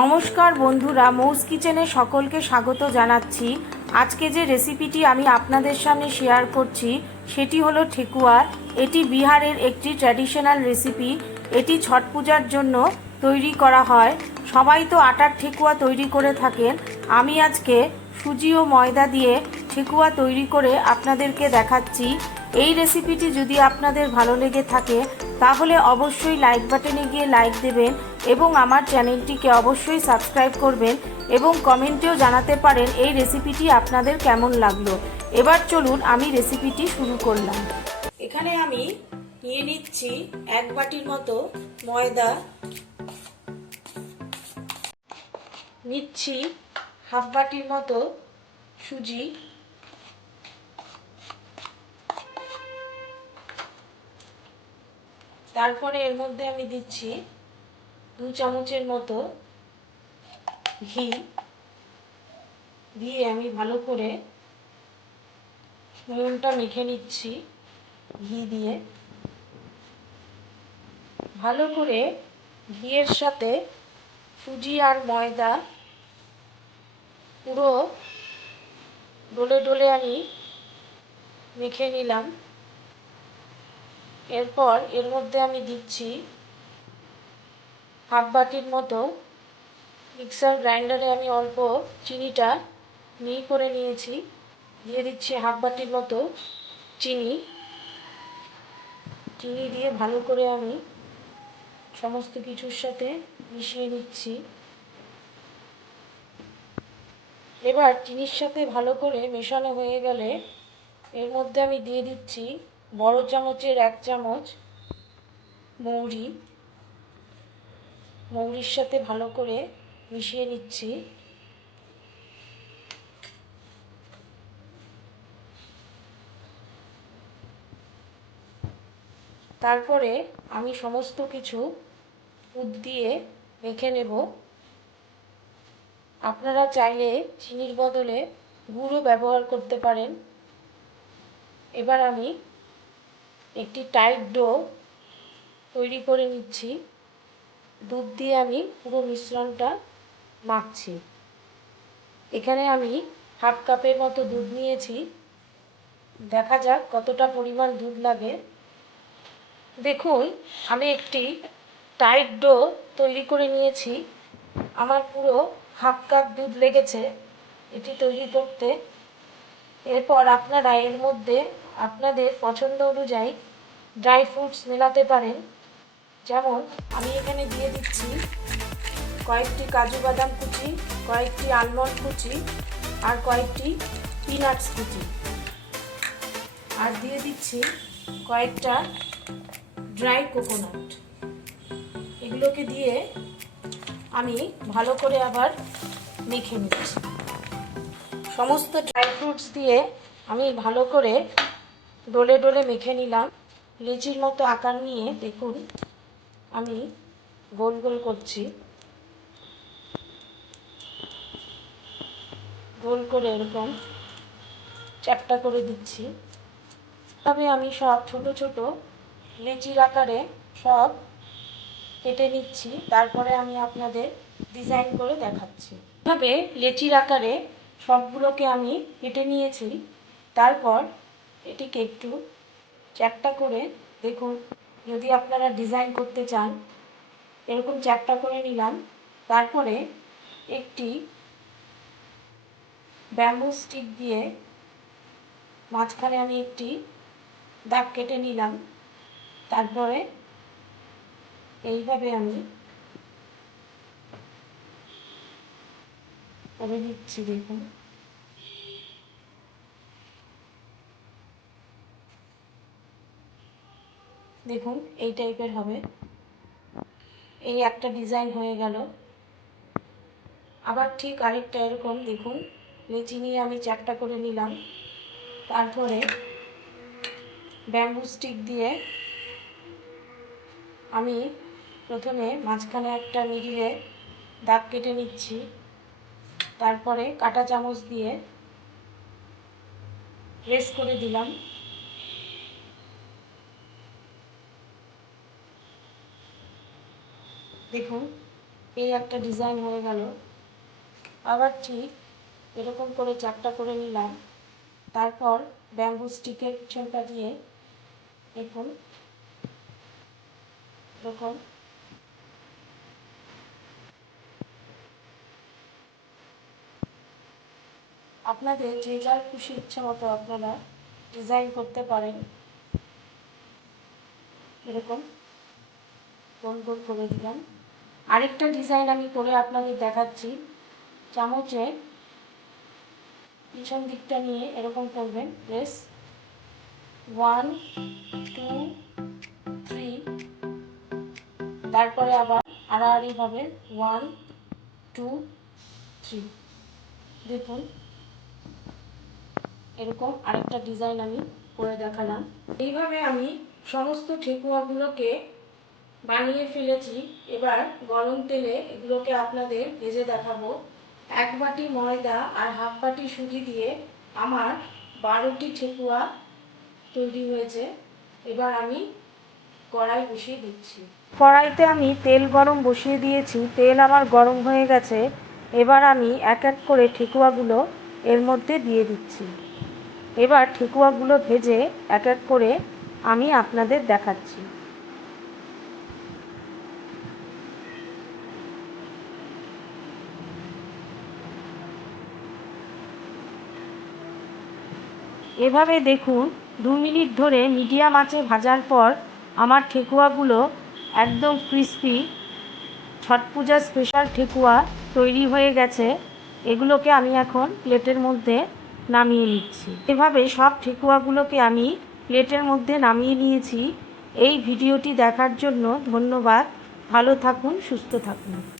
নমস্কার বন্ধুরা, মৌস কিচেনে সকলকে স্বাগত জানাচ্ছি। আজকে যে রেসিপিটি আমি আপনাদের সামনে শেয়ার করছি সেটি হলো ঠেকুয়ার। এটি বিহারের একটি ট্র্যাডিশনাল রেসিপি। এটি ছট পূজার জন্য তৈরি করা হয়। সবাই তো আটার ঠেকুয়া তৈরি করে থাকেন। আমি আজকে সুজি ও ময়দা দিয়ে ঠেকুয়া তৈরি করে আপনাদেরকে দেখাচ্ছি। এই রেসিপিটি যদি আপনাদের ভালো লেগে থাকে তাহলে অবশ্যই লাইক বাটনে গিয়ে লাইক দেবেন এবং আমার চ্যানেলটিকে অবশ্যই সাবস্ক্রাইব করবেন এবং কমেন্টেও জানাতে পারেন এই রেসিপিটি আপনাদের কেমন লাগলো। এবার চলুন আমি রেসিপিটি শুরু করলাম। এখানে আমি নিয়ে নিচ্ছি 1 বাটির মতো ময়দা, নিচ্ছি হাফ বাটির মতো সুজি, তারপরে এর মধ্যে আমি দিচ্ছি 2 চামচের মতো ঘি দিয়ে আমি ভালো করে নুনটা মেখে নিচ্ছি। ঘি দিয়ে ভালো করে ঘিয়ের সাথে সুজি আর ময়দা পুরো ডলে ডলে আমি মেখে নিলাম। এরপর এর মধ্যে আমি দিচ্ছি হাফ বাটির মতো, মিক্সার গ্রাইন্ডারে আমি অল্প চিনিটা মিহি করে নিয়েছি, দিয়ে দিচ্ছি হাফ বাটির মতো চিনি। চিনি দিয়ে ভালো করে আমি সমস্ত কিছুর সাথে মিশিয়ে নিচ্ছি। এবার চিনির সাথে ভালো করে মেশানো হয়ে গেলে এর মধ্যে আমি দিয়ে দিচ্ছি বড় চামচের 1 চামচ মৌরি। মৌরির সাথে ভালো করে মিশিয়ে নিচ্ছি। তারপরে আমি সমস্ত কিছু দুধ দিয়ে মেখে নেব। আপনারা চাইলে চিনির বদলে গুড়ও ব্যবহার করতে পারেন। এবার আমি একটি টাইট ডো তৈরি করে নিচ্ছি। দুধ দিয়ে আমি পুরো মিশ্রণটা মাখছি। এখানে আমি হাফ কাপের মতো দুধ নিয়েছি। দেখা যাক কতটা পরিমাণ দুধ লাগে। দেখুন, আমি একটি টাইট ডো তৈরি করে নিয়েছি। আমার পুরো হাফ কাপ দুধ লেগেছে এটি তৈরি করতে। এরপর আপনারা এর মধ্যে আপনাদের পছন্দ অনুযায়ী ড্রাই ফ্রুটস মেলাতে পারেন। যেমন আমি এখানে দিয়ে দিচ্ছি কয়েকটি কাজু বাদাম কুচি, কয়েকটি আলমন্ড কুচি আর কয়েকটি পিনাটস কুচি, আর দিয়ে দিচ্ছি কয়েকটা ড্রাই কোকোনাট। এগুলোকে দিয়ে আমি ভালো করে আবার মেখে নিচ্ছি। সমস্ত ড্রাই ফ্রুটস দিয়ে আমি ভালো করে ডলে ডলে মেখে নিলাম। লিচির মতো আকার নিয়ে দেখুন আমি গোল গোল করছি। গোল করে এরকম চ্যাপ্টা করে দিচ্ছি। তবে আমি সব ছোট ছোট লিচির আকারে সব কেটে নিচ্ছি। তারপরে আমি আপনাদের ডিজাইন করে দেখাচ্ছি। এভাবে লিচির আকারে সবগুলোকে আমি কেটে নিয়েছি। তারপর এটিকে একটু চ্যাপ্টা করে দেখুন, যদি আপনারা ডিজাইন করতে চান এরকম চ্যাপ্টা করে নিলাম। তারপরে একটি ব্যাম্বু স্টিক দিয়ে মাঝখানে আমি একটি দাগ কেটে নিলাম। তারপরে এইভাবে আমি করে দিচ্ছি। দেখুন, দেখুন এই টাইপের হবে। এই একটা ডিজাইন হয়ে গেল। আবার ঠিক আরেকটা এরকম দেখুন লেচি নিয়ে আমি চ্যাপ্টা করে নিলাম। তারপরে ব্যাম্বু স্টিক দিয়ে আমি প্রথমে মাঝখানে একটা মিডিলে দাগ কেটে নিচ্ছি। তারপরে কাঁটা চামচ দিয়ে প্রেস করে দিলাম। দেখুন এই একটা ডিজাইন হয়ে গেল। আবার ঠিক এরকম করে 4টা করে নিলাম। তারপর ব্যাম্বু স্টিকের পিছনটা দিয়ে দেখুন এরকম আপনাদের যে যার খুশি ইচ্ছা মতো আপনারা ডিজাইন করতে পারেন। এরকম গোল গোল করে দিলাম। আরেকটা ডিজাইন আমি করে আপনাদের দেখাচ্ছি। চামচে পিছন দিকটা নিয়ে এরকম করবেন, প্রেস 1 2 3, তারপরে আবার আড়াআড়িভাবে 1 2 3। দেখুন এরকম আরেকটা ডিজাইন আমি করে দেখালাম। এইভাবে আমি সমস্ত ঠেকুয়াগুলোকে বানিয়ে ফেলেছি। এবার গরম তেলে এগুলোকে আপনাদের ভেজে দেখাবো। 1 বাটি ময়দা আর হাফ বাটি সুজি দিয়ে আমার 12টি ঠেকুয়া তৈরি হয়েছে। এবার আমি কড়াই বসিয়ে দিচ্ছি। কড়াইতে আমি তেল গরম বসিয়ে দিয়েছি। তেল আমার গরম হয়ে গেছে। এবার আমি এক এক করে ঠেকুয়াগুলো এর মধ্যে দিয়ে দিচ্ছি। এবার ঠেকুয়াগুলো ভেজে এক এক করে আমি আপনাদের দেখাচ্ছি। এভাবে দেখুন 2 মিনিট ধরে মিডিয়াম আঁচে ভাজার পর আমার ঠেকুয়াগুলো একদম ক্রিস্পি ছট পূজার স্পেশাল ঠেকুয়া তৈরি হয়ে গেছে। এগুলোকে আমি এখন প্লেটের মধ্যে নামিয়ে নিচ্ছি। এভাবে সব ঠেকুয়াগুলোকে আমি প্লেটের মধ্যে নামিয়ে নিয়েছি। এই ভিডিওটি দেখার জন্য ধন্যবাদ। ভালো থাকুন, সুস্থ থাকুন।